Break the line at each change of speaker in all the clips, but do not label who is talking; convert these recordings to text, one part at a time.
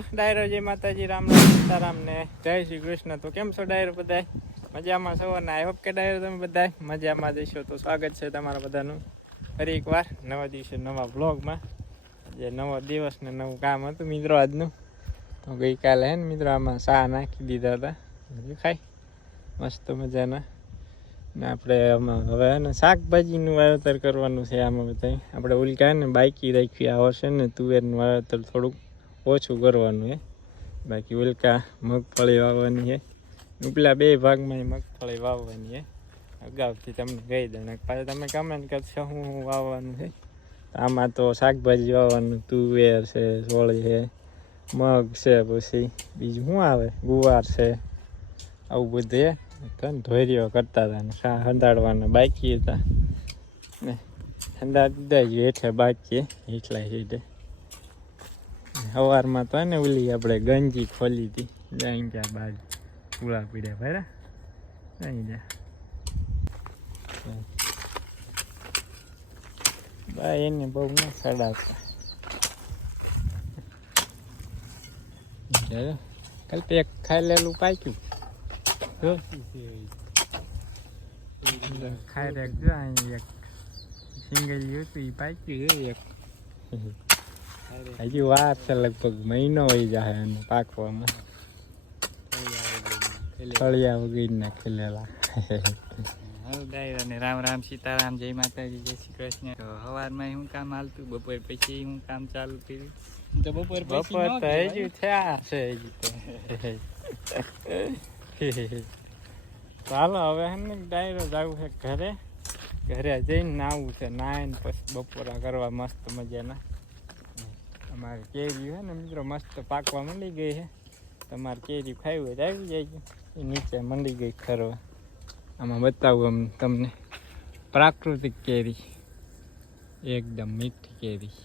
ડાયરો જય માતાજી, રામ રામ સીતારામ ને જય શ્રી કૃષ્ણ. તો કેમ છો ડાયરો બધાય? મજામાં છો? અને આઈ હોપ કે ડાયરો તમે બધાય મજામાં જઈશો તો સ્વાગત છે તમારા બધાનું ફરી એકવાર નવા દિવસે નવા વ્લોગમાં. જે નવો દિવસ ને નવું કામ હતું મિત્રો આજનું. તો ગઈકાલે હે ને મિત્રો આમાં સા નાખી દીધા હતા. ખાઈ. મસ્ત મજાના. ને આપણે આમાં હવે ને શાકભાજીનું વાવેતર કરવાનું છે આમાં બધા આપણે ઉલકા ને બાકી રાખવી આ વર્ષે ને તુવેરનું વાવેતર થોડુંક. ઓછું કરવાનું છે બાકી ઉલકા મગફળી વાવવાની છે ઉપલા બે ભાગમાં મગફળી વાવવાની છે અગાઉથી તમને કહી દઉં પાછા તમે કમેન્ટ કરશો હું હું વાવવાનું છે આમાં તો શાકભાજી વાવવાનું, તુવેર છે, સોળી છે મગ છે, પછી બીજું શું આવે? ગુવાર છે. આવું બધું તને ધોર્યો કરતા હતા ને શા હંદાડવાના બાકી હતા. ને ઠંડા દીધા જ હેઠે બાકી એટલા હેઠે સવારમાં તો ને ઓલી આપણે ગંજી ખોલી હતી. જાય ત્યાં બાદ પૂળા પીડ્યા ભાઈ અહીં જા. ભાઈ એને બહુ ના સડાવતા. કાલ પેક ખાઈ લેલું પાક્યું. જો. ખાઈ રાખજો અહીં એક સિંગલ હતું એ પાક્યું એક. હજી વાર છે લગભગ મહિનો હોય જાય એને પાકવામાં ફળિયા વગેરેના ખીલેલા
હલો ડાયરા અને રામ રામ સીતારામ જય માતાજી જય શ્રી કૃષ્ણ સવારમાં હું કામ હાલતું બપોર પછી હું કામ ચાલુ કર્યું તો બપોર
બપોર તો હજુ થયા છે હજી તો હાલો હવે હે ને, ડાયરો જવું છે ઘરે. ઘરે જઈને નાવું છે નાઈને પછી બપોરા કરવા મસ્ત મજાના. અમારે કેરી છે ને મિત્રો મસ્ત પાકવા મંડી ગઈ છે. તમારે કેરી ખાવી હોય તો આવી જાય એ નીચે મંડી ગઈ ખરવા આમાં બતાવું આમ તમને. પ્રાકૃતિક કેરી. એકદમ મીઠી કેરી.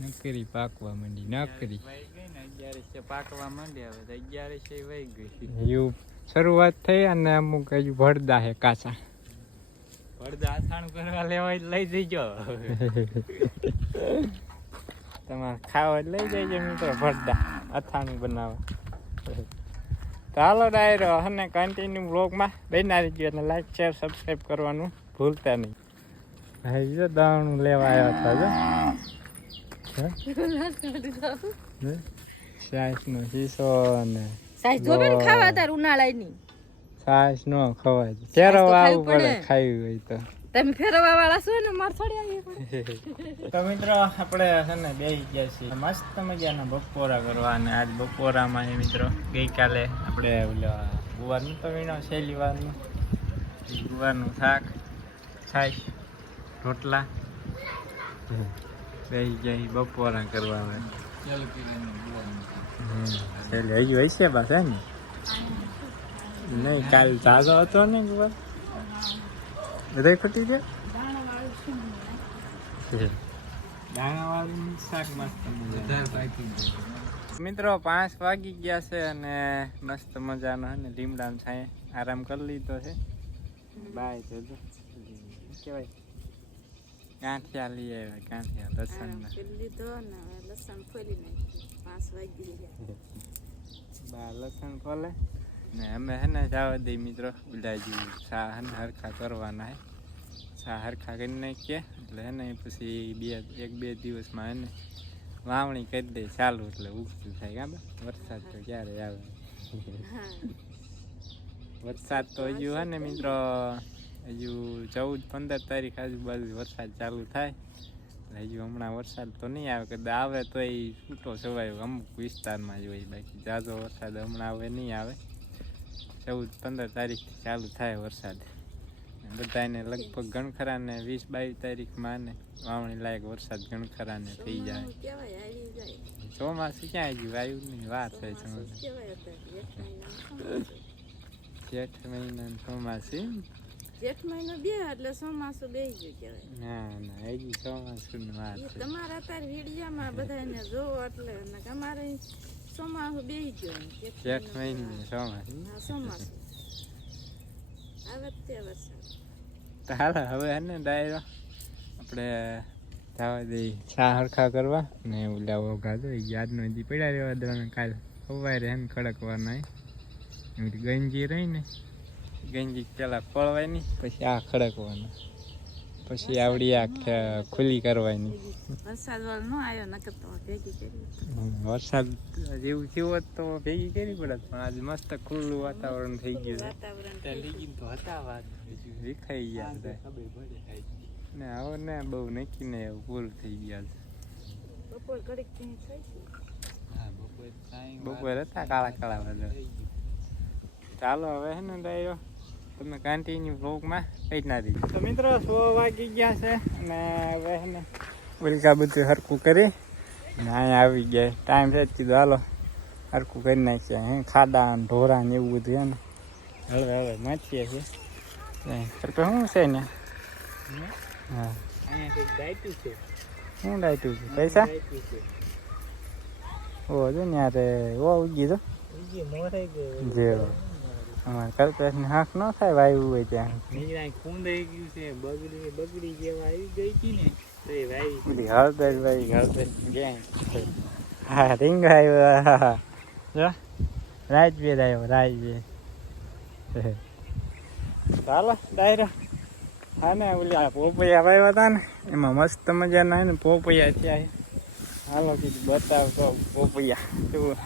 નકરી પાકવા માંડી નકરી.
પાકવા માંડી હવે તો અગિયારસે વહી ગઈ.
એવું શરૂઆત થઈ અને અમુક હજુ ભરદા છે કાચા.
પડદા અથાણું કરવા લેવા લઈ જઈજો.
તમારે ખાવા લઈ જજો મિત્રો ભરદા અથાણું બનાવવા. ચાલો ડાયરો અને કન્ટિન્યુ બ્લોગમાં બેના રહીજો અને લાઈક શેર સબસ્ક્રાઈબ કરવાનું ભૂલતા નહીં. ભાઈ જો દાણું લેવા આવ્યા હતા જો. શીશો
સાઈઝ જોવે ખાવા તાર ઉનાળાની.
છાશ નો ખવાય. ફેરવા આવવું પડે. ખાવી હોય તો.
તમે ફેરવા વાળા છો ને માર થોડી આવી
તો મિત્રો આપણે છે ને બે ગયા છીએ. મસ્ત મજાના બપોરા કરવા અને આજ બપોરામાં એ મિત્રો ગઈકાલે આપણે ઓલા ગુવારનું તો વીણો શૈલી વારનું. ગુવારનું શાક છાશ રોટલા. બે ગયા બપોરા કરવા આવે શૈલી હજુ હશે પાસે ને? નહીં કાલ તાજો હતો ને બધા ખૂટી ગયા દાણાવાળું શાક મસ્ત મિત્રો પાંચ વાગી ગયા છે અને મસ્ત મજાનો હે ને લીમડાનો છાંય આરામ કરી લીધો છે. બાય જજો. કેવાય કાંઠિયા લઈ આવ્યા ગાંઠિયા લસણ
લીધો ને લસણ ખોલી નાખ્યું. પાંચ વાગી ગયા.
બા લસણ ફોલે? ને અમે હે ને જવા દઈ મિત્રો ઉલાજી સા હે ને હરખા કરવાના હે. સા હરખા કરી નાખીએ એટલે હે ને પછી બે એક બે દિવસમાં હે ને વાવણી કરી દે ચાલુ એટલે ઉગતું થાય હા વરસાદ તો ક્યારે આવે વરસાદ તો હજુ હે ને મિત્રો હજુ ચૌદ પંદર તારીખ આજુબાજુ વરસાદ ચાલુ થાય. હજુ હમણાં વરસાદ તો નહીં આવે કદાચ આવે તો એ છૂટો છવાયો અમુક વિસ્તારમાં જ હોય બાકી. જાજો વરસાદ હમણાં હવે નહીં આવે. ચૌદ પંદર તારીખથી ચાલુ થાય વરસાદ. બધાને લગભગ ગણખરાને વીસ બાવીસ તારીખમાં ને વાવણી લાયક વરસાદ ગણખરાને થઈ જાય. ચોમાસું ક્યાં હજુ વાયુની વાત હોય છે
જેઠ
મહિના.
ચોમાસું. જેઠ મહિનો બે એટલે ચોમાસું બે ગયું કહેવાય.
ના ના એ ચોમાસું વાત
તમારા અત્યારે વિડીયામાં બધાને જોવો એટલે અમારે ચોમાસું બે ગયો
જેઠ મહિનાનું ચોમાસું.
ચોમાસું. આવે જ વરસાદ
હવે ને ડાયરો. આપણે જવા દઈ ચા હરખા કરવા ને ઓલા ગાધો તો. યાદનો હજી પડ્યા રહેવા દેવાના કાલ. સવારે હે ને ખડકવાના એમ ગંજી રહી ને. ગંજી પેલા ખોળવાય નહીં પછી આ ખડકવાના. પછી આવડી આ ખુલ્લી કરવાની.
વરસાદ વાળો ન આવ્યો નકર તો ભેગી કરી.
વરસાદ જેવું થયું હોત તો ભેગી કરી પડે પણ આજે મસ્ત ખુલ્લું વાતાવરણ થઈ ગયું છે.
વાતાવરણ
તો હતા વાત.
વિખાઈ ગયા બધા. ને આવો ને બહુ નક્કી ને એવું પૂરું થઈ ગયા છે.
ગયું. બપોર ઘડીક થઈ
બપોર
હતા કાળા કાળા વાદળ ચાલો હવે હે ને ડાયો. તમે કન્ટિન્યુ બ્લોગમાં કઈ ના દીધું. તો મિત્રો સો વાગી ગયા છે અને વહેને ને ઉલકા બધું હરખું કરી અને અહીંયા આવી ગયા. ટાઈમ છે કીધું હાલો હરખું કરી નાખીએ. હે ખાડા ને ઢોરા ને એવું બધું હે હળવે હવે માછીએ છીએ. સરપે શું છે ને? હા. શું ડાયટું છે? પૈસા? ઓ જો ને યારે ઓ ઉગી તો. જેવો અમારે કલ્પેશ ને હાંક ન થાય વાયુ હોય ત્યાં.
નીકળાય ખૂંદાઈ ગયું છે બગડી બગડી જેવા આવી ગઈ હતી ને તો એ વાવી
બધી હળદર ભાઈ હળદર ગયા હા રીંગ આવ્યો. જો રાજવીર આવ્યો રાજવીર. ચાલો ડાયરો. હા ને ઓલી આ પોપૈયા વાવ્યા હતા ને એમાં મસ્ત મજાના હે ને પોપૈયા થયા છે. હાલો કીધું બતાવ તો પોપૈયા. કેવું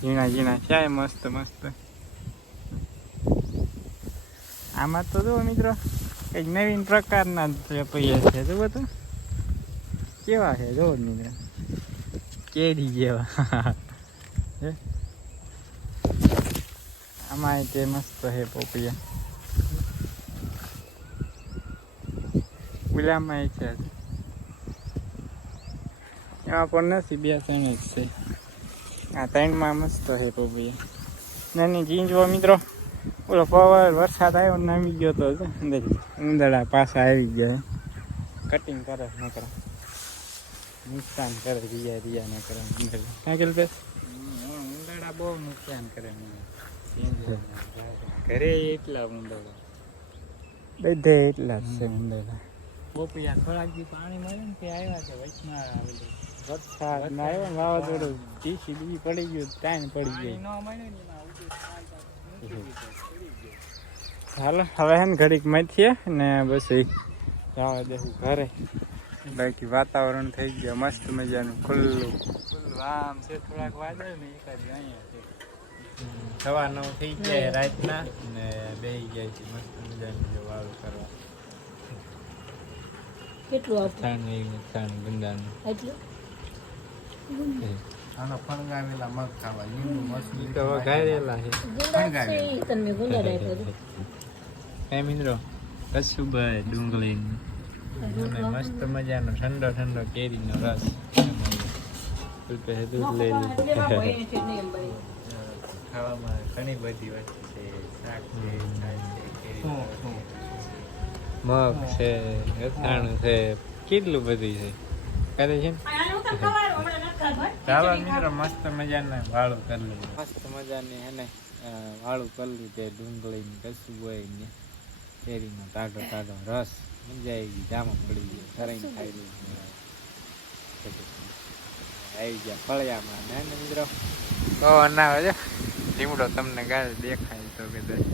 ઝીણા ઝીણા થયા મસ્ત મસ્ત આમાં તો જુઓ મિત્રો, કંઈક નવીન પ્રકારના પોપૈયા છે, જુઓ બધું કેવા છે, જુઓ મિત્રો. કેડી જેવા? આમાં તે મસ્ત છે પોપૈયા. ગુલામાં છે. એમાં પણ નથી, બે ત્રણ જ છે. આ ત્રણમાં મસ્ત છે પોપૈયા. નાની જીંજવા મિત્રો. ઓલો પવન વરસાદ આવ્યો ને નામી ગયો તો ઉંદડા પાછા આવી ગયા કટિંગ કરે નકરા નુકસાન કરે રિયા રિયા ન કરે. અંદર સાયકલ પે
ઉંદડા બહુ નુકસાન કરે મને ઘરે એટલા ઉંદડા
બધે એટલા જ છે
ઉંદડા બોપિયા દી પાણી મળે ને તે આવ્યા છે વચમાં આવેલું
વરસાદ ના આવ્યો ને વાવાઝોડું ટીસી બીજી પડી ગયું ટાઈમ પડી ગયું.
ન મળે ને
હાલો હવે હે ને ઘડીક મથીએ ને બસ એ જવા દેવું ઘરે. બાકી વાતાવરણ થઈ ગયું મસ્ત મજાનું ખુલ્લું.
ખુલ્લું આમ છે થોડાક વાદળ ને એકાદ અહીંયા છે.
સવાર નવ થઈ ગયા રાતના ને બે ગયા છે મસ્ત મજાનું જે વાળું કરવા.
કેટલું
થાણ એવી થાણ ગુંદાનું.
એટલે?
આનો ફણગાવેલા મગ ખાવા લીંબુ મસૂરી
તો વઘારેલા છે. ફણગાવેલા. મિત્રો કશુભાઈ ડુંગળી અને મસ્ત મજાનો ઠંડો ઠંડો કેરીનો રસ. ખાવામાં ઘણી બધી વસ્તુ છે શાક છે. મગ છે અથાણું છે કેટલું બધું છે. કરે છે ને? ચાલો મિત્રો મસ્ત મજાના વાળું કરી લીધું. મસ્ત મજાની એને વાળું કરી લીધે ડુંગળીની કશું હોય ને કેરીનો ટાઢો ટાઢો રસ મજા આવી ગઈ જામા પડી ગયો તરાઈને ખાઈ લીધું. આવી ગયા ફળિયામાં ને ને મિત્રો? તો ના આવે છે લીમડો તમને ગાય દેખાય તો કદાચ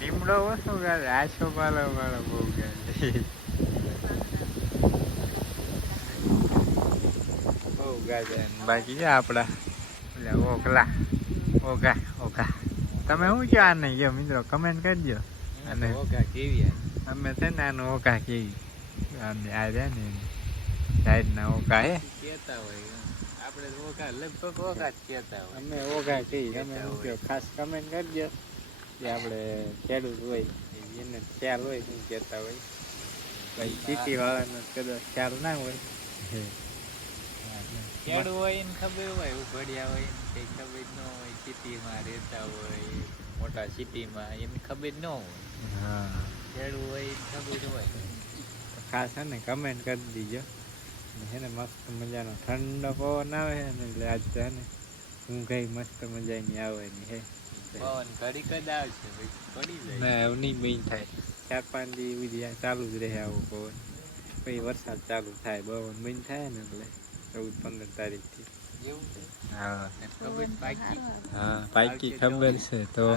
લીમડો ઓછો ગાય આછો પાલો વાળો બહુ ગાય. ગાય બાકી છે આપણા. એટલે ઓગલા. ઓગા ઓગા. તમે શું કહો આને? ગયો મિત્રો કમેન્ટ કરજો અને
ઓગા કેવી
અમે છે ને આનું ઓગા કેવી. અને આ છે ને સાઈડના ઓગા હે.
કહેતા હોય? આપણે ઓગા લગભગ ઓગા જ કહેતા હોય.
અમે ઓગા કહીએ તમે શું કહો? ખાસ કમેન્ટ કરજો કે આપણે ખેડૂત હોય એને ખ્યાલ હોય શું કહેતા હોય. ભાઈ સિટી વાળાને કદાચ ખ્યાલ ના હોય.
ખેડૂ હોય ને ખબર હોય ઉભડિયા હોય ને કઈ ખબર ન હોય સિટીમાં રહેતા હોય મોટા સિટીમાં એને ખબર ન હોય.
હા.
ખેડૂ હોય ને ખબર હોય.
ખાસ છે ને કમેન્ટ કરી દીજો. હે ને મસ્ત મજાનો ઠંડો પવન આવે છે ને એટલે આજ તો છે ને કઈ મસ્ત મજાની આવે ને હે.
પવન ઘડી કદ આવશે પડી જાય.
ના એવું નહીં બંધ થાય. ચાર પાંચ દી ચાલુ જ રહે આવો પવન. પછી વરસાદ ચાલુ થાય પવન બંધ થાય ને એટલે. ચૌદ પંદર તારીખથી હા.
પાકી.
હા ખબર છે તો.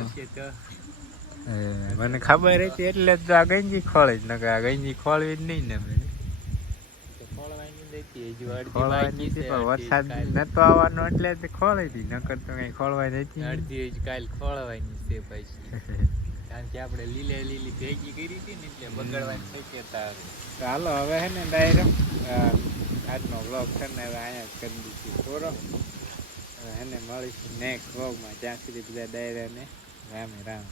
મને ખબર હતી એટલે જ તો આ ગંજી ખોળી જ નકર આ ગંજી ખોળવી જ નહીં ને મેં.
ખોળવાની
ખોળવાની હતી વરસાદ નતો આવવાનો એટલે જ ખોળી હતી નકર તો કઈ ખોળવાય નથી
અડધી કાલ ખોળવાની છે પછી. કારણ કે આપણે લીલે લીલી ભેગી કરી હતી ને એટલે બગડવાની શક્યતા હતી.
હાલો હવે હે ને ડાયરેક્ટ આજનો વ્લોગ છે ને અહીંયા જ કરી દઈશું પૂરો હવે હે ને મળીશું નેક્સ્ટ વ્લોગમાં જ્યાં સુધી બધા ડાયરાને રામે રામ.